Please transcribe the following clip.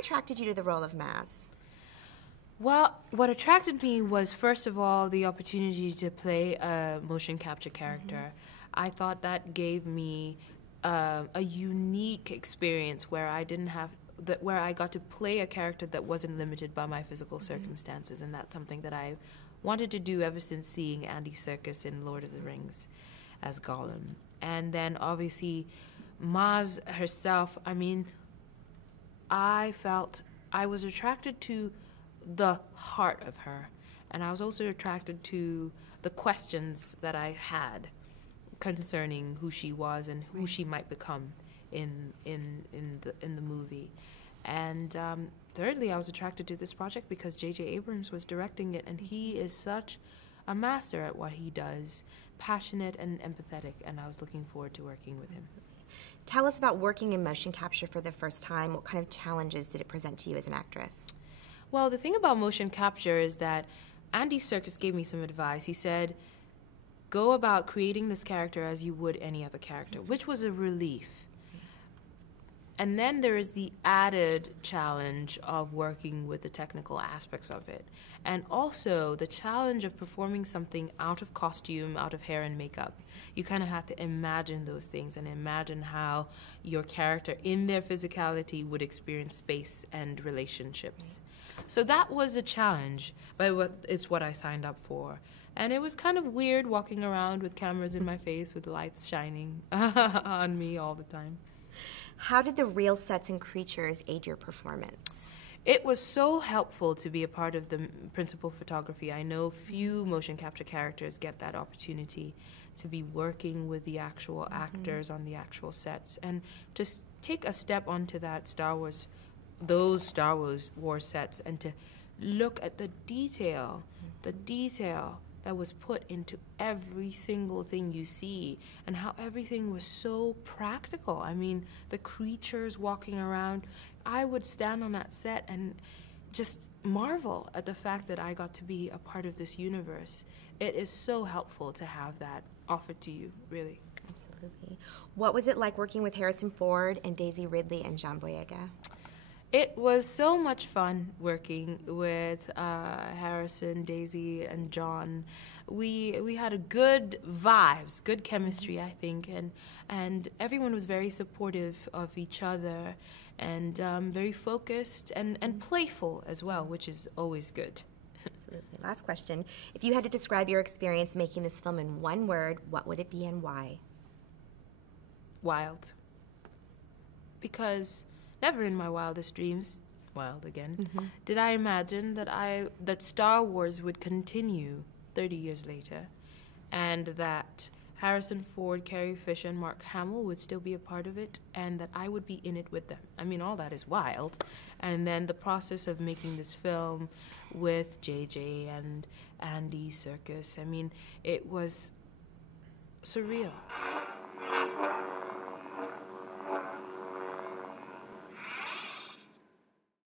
attracted you to the role of Maz? Well, what attracted me was, first of all, the opportunity to play a motion capture character. I thought that gave me a unique experience where I didn't have where I got to play a character that wasn't limited by my physical circumstances, and that's something that I wanted to do ever since seeing Andy Serkis in Lord of the Rings as Gollum. And then obviously Maz herself, I mean, I felt I was attracted to the heart of her, and I was also attracted to the questions that I had concerning who she was and who she might become in the movie. And thirdly, I was attracted to this project because J.J. Abrams was directing it, and he is such a master at what he does, passionate and empathetic, and I was looking forward to working with him. Tell us about working in motion capture for the first time. What kind of challenges did it present to you as an actress? Well, the thing about motion capture is that Andy Serkis gave me some advice. He said, go about creating this character as you would any other character, which was a relief. And then there is the added challenge of working with the technical aspects of it. And also the challenge of performing something out of costume, out of hair and makeup. You kind of have to imagine those things and imagine how your character in their physicality would experience space and relationships. So that was a challenge, but it's what I signed up for. And it was kind of weird walking around with cameras in my face with lights shining on me all the time. How did the real sets and creatures aid your performance? It was so helpful to be a part of the principal photography. I know few motion capture characters get that opportunity to be working with the actual actors on the actual sets. And to take a step onto that those Star Wars sets, and to look at the detail that was put into every single thing you see, and how everything was so practical. I mean, the creatures walking around, I would stand on that set and just marvel at the fact that I got to be a part of this universe. It is so helpful to have that offered to you, really. Absolutely. What was it like working with Harrison Ford and Daisy Ridley and John Boyega? It was so much fun working with Harrison, Daisy, and John. We had a good vibes, good chemistry, I think, and everyone was very supportive of each other, and very focused and playful as well, which is always good. Absolutely. Last question. If you had to describe your experience making this film in one word, what would it be and why? Wild. Because never in my wildest dreams, wild again, did I imagine that Star Wars would continue 30 years later, and that Harrison Ford, Carrie Fisher, and Mark Hamill would still be a part of it, and that I would be in it with them. I mean, all that is wild. And then the process of making this film with JJ and Andy Serkis, I mean, it was surreal.